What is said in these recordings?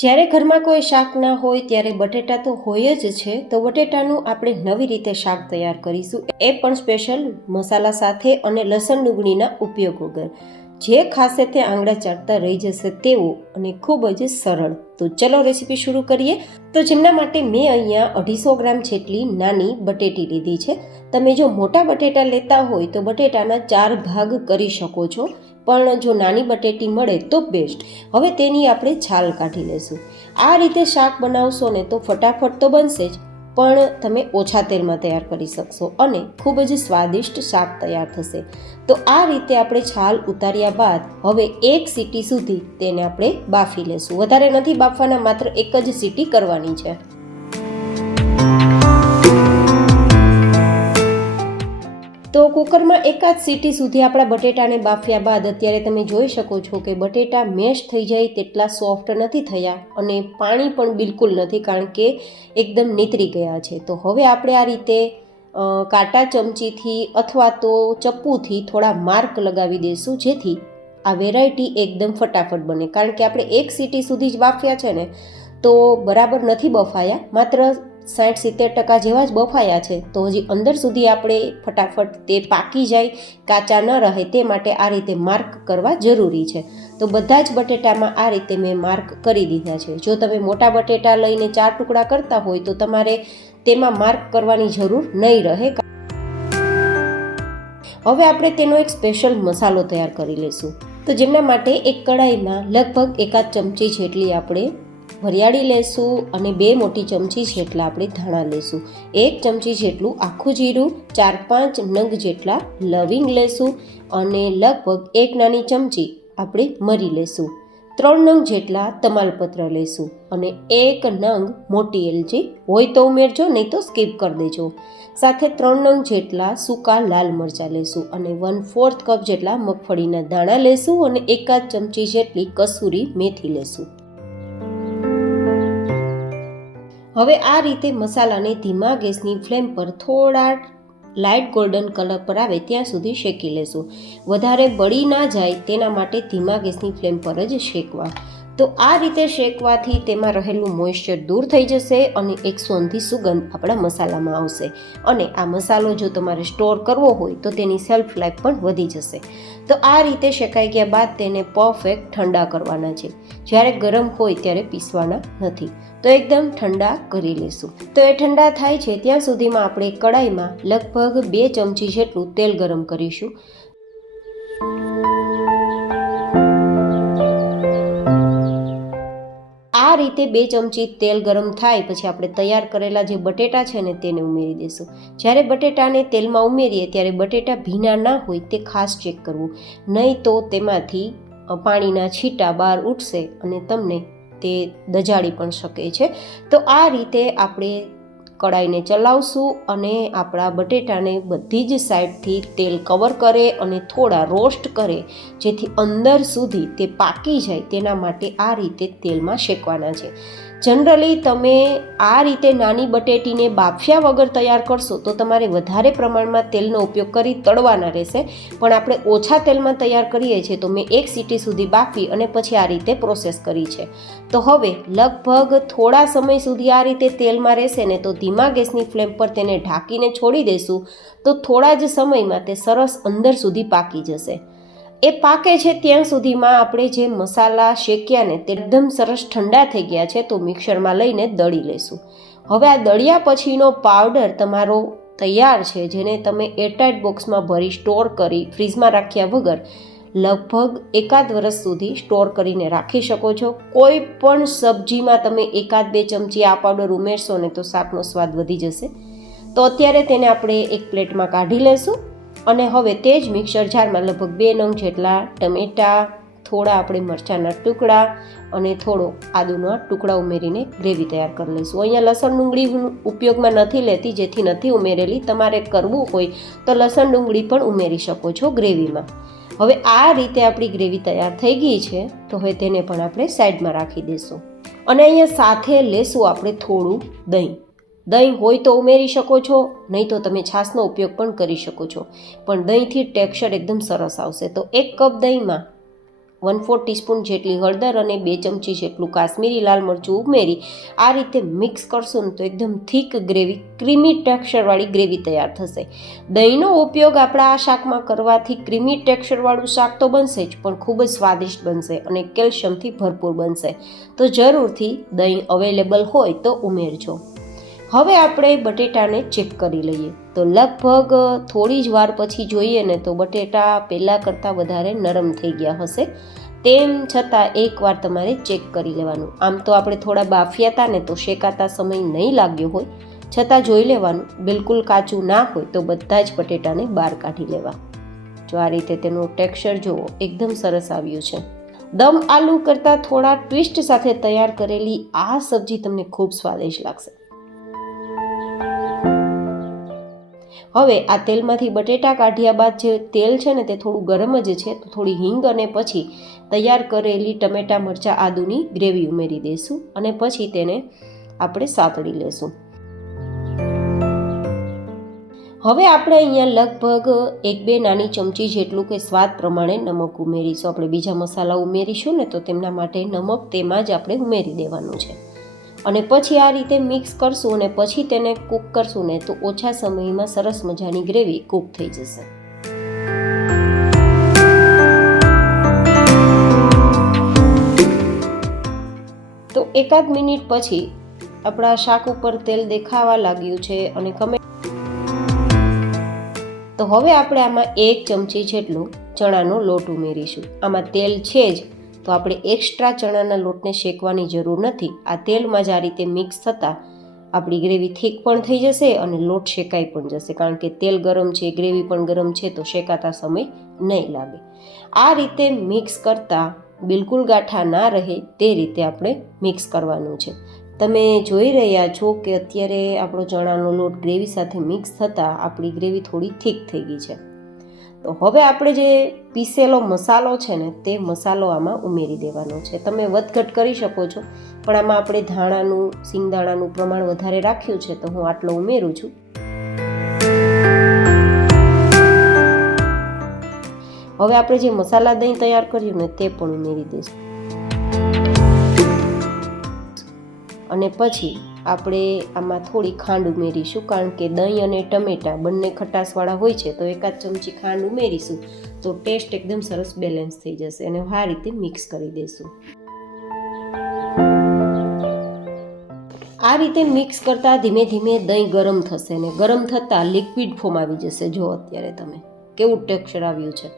જ્યારે ઘરમાં કોઈ શાક ના હોય ત્યારે બટેટા તો હોય જ છે, તો બટેટાનું આપણે નવી રીતે શાક તૈયાર કરીશું, એ પણ સ્પેશિયલ મસાલા સાથે અને લસણ ડુંગળીના ઉપયોગ વગર. જે ખાશે તે આંગળા ચાટતા રહી જશે તેવું અને ખૂબ જ સરળ. તો ચલો રેસીપી શરૂ કરીએ. તો જેમના માટે મેં અહીંયા 250 ગ્રામ જેટલી નાની બટેટી લીધી છે. તમે જો મોટા બટેટા લેતા હોય તો બટેટાના 4 ભાગ કરી શકો છો, પણ જો નાની બટેટી મળે તો બેસ્ટ. હવે તેની આપણે છાલ કાઢી લેશું. આ રીતે શાક બનાવશો ને તો ફટાફટ તો બનશે જ, પણ તમે ઓછા તેલમાં તૈયાર કરી શકશો અને ખૂબ જ સ્વાદિષ્ટ શાક તૈયાર થશે. તો આ રીતે આપણે છાલ ઉતાર્યા બાદ હવે 1 સીટી સુધી તેને આપણે બાફી લેશું. વધારે નથી બાફવાના, માત્ર 1 જ સીટી કરવાની છે. તો કુકરમાં 1 જ સીટી સુધી આપણા બટેટાને બાફ્યા બાદ અત્યારે તમે જોઈ શકો છો કે બટેટા મેશ થઈ જાય તેટલા સોફ્ટ નથી થયા અને પાણી પણ બિલકુલ નથી, કારણ કે એકદમ નીતરી ગયા છે. તો હવે આપણે આ રીતે કાંટા ચમચીથી અથવા તો ચપ્પુથી થોડા માર્ક લગાવી દઈશું, જેથી આ વેરાયટી એકદમ ફટાફટ બને. કારણ કે આપણે 1 સીટી સુધી જ બાફ્યા છે ને, તો બરાબર નથી બફાયા, માત્ર 60-70% જેવા જ બફાયા છે. તો હજી અંદર સુધી આપણે ફટાફટ તે પાકી જાય, કાચા ન રહે, તે માટે આ રીતે માર્ક કરવા જરૂરી છે. તો બધા જ બટેટામાં આ રીતે મેં માર્ક કરી દીધા છે. જો તમે મોટા બટેટા લઈને 4 ટુકડા કરતા હોય તો તમારે તેમાં માર્ક કરવાની જરૂર નહીં રહે. હવે આપણે તેનો એક સ્પેશિયલ મસાલો તૈયાર કરી લઈશું. તો જેમના માટે એક કઢાઈમાં લગભગ 1 ચમચી જેટલી આપણે વરિયાળી લેશું અને 2 મોટી ચમચી જેટલા આપણે ધાણા લેશું. 1 ચમચી જેટલું આખું જીરું, 4-5 નંગ જેટલા લવિંગ લેશું અને લગભગ 1 નાની ચમચી આપણે મરી લેશું. 3 નંગ જેટલા તમાલપત્ર લેશું અને 1 નંગ મોટી એલચી હોય તો ઉમેરજો, નહીં તો સ્કીપ કરી દેજો. સાથે 3 નંગ જેટલા સૂકા લાલ મરચાં લેશું અને 1/4 કપ જેટલા મગફળીના દાણા લેશું અને 1 ચમચી જેટલી કસૂરી મેથી લેશું. હવે આ રીતે મસાલાને ધીમા ગેસની ફ્લેમ પર થોડા લાઇટ ગોલ્ડન કલર પર આવે ત્યાં સુધી શેકી લેશું. વધારે બળી ના જાય તેના માટે ધીમા ગેસની ફ્લેમ પર જ શેકવા. તો આ રીતે શેકવાથી તેમાં રહેલું મોઇશ્ચર દૂર થઈ જશે અને એક સોંધી સુગંધ આપણા મસાલામાં આવશે. અને આ મસાલો જો તમારે સ્ટોર કરવો હોય તો તેની સેલ્ફ લાઈફ પણ વધી જશે. તો આ રીતે શેકાઈ ગયા બાદ તેને પરફેક્ટ ઠંડા કરવાના છે. જ્યારે ગરમ હોય ત્યારે પીસવાના નથી. તો એકદમ ઠંડા કરી લેશું. તો એ ઠંડા થાય છે ત્યાં સુધીમાં આપણે કડાઈમાં લગભગ 2 ચમચી જેટલું તેલ ગરમ કરીશું. આ રીતે 2 ચમચી તેલ ગરમ થાય પછી આપણે તૈયાર કરેલા જે બટેટા છે ને તેને ઉમેરી દઈશું. જ્યારે બટેટાને તેલમાં ઉમેરીએ ત્યારે બટેટા ભીના ના હોય તે ખાસ ચેક કરવું, નહીં તો તેમાંથી પાણીના છીટા બહાર ઉઠશે અને તમને તે દજાડી પણ શકે છે. તો આ રીતે આપણે કડાઈને ચલાવશું અને આપણા બટેટાને બધી જ સાઈડથી તેલ કવર કરે અને થોડા રોસ્ટ કરે, જેથી અંદર સુધી તે પાકી જાય. તેના માટે આ રીતે તેલમાં શેકવાના છે. જનરલી તમે આ રીતે નાની બટેટીને બાફ્યા વગર તૈયાર કરશો તો તમારે વધારે પ્રમાણમાં તેલનો ઉપયોગ કરી તળવાના રહેશે, પણ આપણે ઓછા તેલમાં તૈયાર કરીએ છીએ. તો મેં 1 સીટી સુધી બાફી અને પછી આ રીતે પ્રોસેસ કરી છે. તો હવે લગભગ થોડા સમય સુધી આ રીતે તેલમાં રહેશે ને, તો ધીમા ગેસની ફ્લેમ પર તેને ઢાંકીને છોડી દઈશું. તો થોડા જ સમયમાં તે સરસ અંદર સુધી પાકી જશે. એ પાકે છે ત્યાં સુધીમાં આપણે જે મસાલા શેક્યા ને તે એકદમ સરસ ઠંડા થઈ ગયા છે. તો મિક્સરમાં લઈને દળી લઈશું. હવે આ દળ્યા પછીનો પાવડર તમારો તૈયાર છે, જેને તમે એરટાઇટ બોક્સમાં ભરી સ્ટોર કરી ફ્રીજમાં રાખ્યા વગર લગભગ 1 વર્ષ સુધી સ્ટોર કરીને રાખી શકો છો. કોઈ પણ સબ્જીમાં તમે 1-2 ચમચી આ પાવડર ઉમેરશો ને તો શાકનો સ્વાદ વધી જશે. તો અત્યારે તેને આપણે એક પ્લેટમાં કાઢી લેશું અને હવે તે જ મિક્સર જારમાં લગભગ 2 નંગ જેટલા ટમેટાં, થોડા આપણે મરચાંના ટુકડા અને થોડો આદુના ટુકડા ઉમેરીને ગ્રેવી તૈયાર કરી લઈશું. અહીંયા લસણ ડુંગળી ઉપયોગમાં નથી લેતી, જેથી નથી ઉમેરેલી. તમારે કરવું હોય તો લસણ ડુંગળી પણ ઉમેરી શકો છો ગ્રેવીમાં. હવે આ રીતે આપણી ગ્રેવી તૈયાર થઈ ગઈ છે. તો હવે તેને પણ આપણે સાઈડમાં રાખી દઈશું અને અહીંયા સાથે લેશું આપણે થોડું દહીં. દહીં હોય તો ઉમેરી શકો છો, નહીં તો તમે છાશનો ઉપયોગ પણ કરી શકો છો, પણ દહીંથી ટેક્સચર એકદમ સરસ આવશે. તો 1 કપ દહીંમાં 1/4 ટીસ્પૂન જેટલી હળદર અને 2 ચમચી જેટલું કાશ્મીરી લાલ મરચું ઉમેરી આ રીતે મિક્સ કરશું ને તો એકદમ થીક ગ્રેવી, ક્રીમી ટેક્સચરવાળી ગ્રેવી તૈયાર થશે. દહીંનો ઉપયોગ આપણા આ શાકમાં કરવાથી ક્રીમી ટેક્સચરવાળું શાક તો બનશે જ, પણ ખૂબ જ સ્વાદિષ્ટ બનશે અને કેલ્શિયમથી ભરપૂર બનશે. તો જરૂરથી દહીં અવેલેબલ હોય તો ઉમેરજો. હવે આપણે બટેટાને ચેક કરી લઈએ. તો લગભગ થોડી જ વાર પછી જોઈએ ને તો બટેટા પહેલાં કરતાં વધારે નરમ થઈ ગયા હશે. તેમ છતાં એકવાર તમારે ચેક કરી લેવાનું. આમ તો આપણે થોડા બાફ્યા હતા ને તો શેકાતા સમય નહીં લાગ્યો હોય, છતાં જોઈ લેવાનું. બિલકુલ કાચું ના હોય તો બધા જ બટેટાને બહાર કાઢી લેવા. જો આ રીતે તેનું ટેક્સચર જુઓ, એકદમ સરસ આવ્યું છે. દમ આલુ કરતાં થોડા ટ્વિસ્ટ સાથે તૈયાર કરેલી આ સબ્જી તમને ખૂબ સ્વાદિષ્ટ લાગશે. હવે આ તેલમાંથી બટેટા કાઢ્યા બાદ જે તેલ છે ને તે થોડું ગરમ જ છે, તો થોડી હિંગ અને પછી તૈયાર કરેલી ટમેટા મરચાં આદુની ગ્રેવી ઉમેરી દઈશું અને પછી તેને આપણે સાતળી લેશું. હવે આપણે અહીંયા લગભગ 1-2 નાની ચમચી જેટલું કે સ્વાદ પ્રમાણે નમક ઉમેરીશું. આપણે બીજા મસાલા ઉમેરીશું ને તો તેમના માટે નમક તેમાં જ આપણે ઉમેરી દેવાનું છે અને પછી આ રીતે મિક્સ કરશું અને પછી તેને કૂક કરશું ને તો ઓછા સમયમાં સરસ મજાની ગ્રેવી કૂક થઈ જશે. તો 1 મિનિટ પછી આપણા શાક ઉપર તેલ દેખાવા લાગ્યું છે અને તો હવે આપણે આમાં 1 ચમચી જેટલો ચણાનો લોટ ઉમેરીશું. આમાં તેલ છે જ તો આપણે એક્સ્ટ્રા ચણાના લોટને શેકવાની જરૂર નથી. આ તેલમાં જ આ રીતે મિક્સ થતાં આપણી ગ્રેવી થીક પણ થઈ જશે અને લોટ શેકાઈ પણ જશે, કારણ કે તેલ ગરમ છે, ગ્રેવી પણ ગરમ છે, તો શેકાતા સમય નહીં લાગે. આ રીતે મિક્સ કરતાં બિલકુલ ગાંઠા ના રહે તે રીતે આપણે મિક્સ કરવાનું છે. તમે જોઈ રહ્યા છો કે અત્યારે આપણો ચણાનો લોટ ગ્રેવી સાથે મિક્સ થતાં આપણી ગ્રેવી થોડી થીક થઈ ગઈ છે. તો હવે આપણે જે પીસેલો મસાલો છે ને તે મસાલો આમાં ઉમેરી દેવાનો છે. તમે વધઘટ કરી શકો છો, પણ આમાં આપણે ધાણાનું, સિંગદાણાનું પ્રમાણ વધારે રાખ્યું છે તો હું આટલો ઉમેરું છું. હવે આપણે જે મસાલા દહીં તૈયાર કર્યું ને તે પણ ઉમેરી દઈશું અને પછી આપણે આમાં થોડી ખાંડ ઉમેરીશું, કારણ કે દહીં અને ટમેટાં બંને ખટાશવાળા હોય છે. તો 1 ચમચી ખાંડ ઉમેરીશું તો ટેસ્ટ એકદમ સરસ બેલેન્સ થઈ જશે અને આ રીતે મિક્સ કરી દઈશું. આ રીતે મિક્સ કરતાં ધીમે ધીમે દહીં ગરમ થશે અને ગરમ થતાં લિક્વિડ ફોર્મ આવી જશે. જો અત્યારે તમે કેવું ટેક્સચર આવ્યું છે.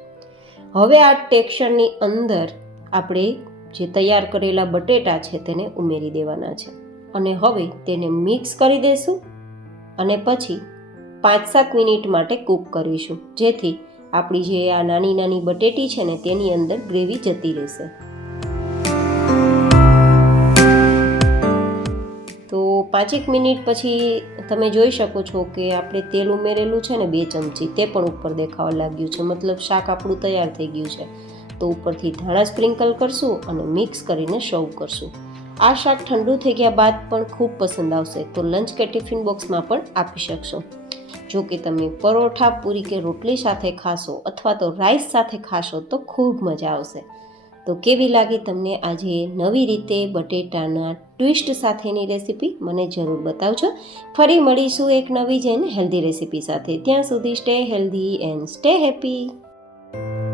હવે આ ટેક્સચરની અંદર આપણે જે તૈયાર કરેલા બટેટા છે તેને ઉમેરી દેવાના છે અને હવે તેને મિક્સ કરી દઈશું અને પછી 5-7 મિનિટ માટે કૂક કરીશું, જેથી આપણી જે આ નાની નાની બટેટી છે ને તેની અંદર ગ્રેવી જતી રહેશે. તો 5 મિનિટ પછી તમે જોઈ શકો છો કે આપણે તેલ ઉમેરેલું છે ને 2 ચમચી તે પણ ઉપર દેખાવા લાગ્યું છે, મતલબ શાક આપણું તૈયાર થઈ ગયું છે. તો ઉપરથી ધાણા સ્પ્રિંકલ કરશું અને મિક્સ કરીને સર્વ કરશું. આ શાક ઠંડુ થઈ ગયા બાદ પણ ખૂબ પસંદ આવશે, તો લંચ કે ટિફિન બોક્સમાં પણ આપી શકશો. જો કે તમે પરોઠા, પૂરી કે રોટલી સાથે ખાશો અથવા તો રાઈસ સાથે ખાશો તો ખૂબ મજા આવશે. તો કેવી લાગી તમને આજે નવી રીતે બટેટાના ટ્વિસ્ટ સાથેની રેસીપી? મને જરૂર બતાવજો. ફરી મળીશું એક નવી જ હેલ્ધી રેસીપી સાથે. ત્યાં સુધી stay healthy and stay happy.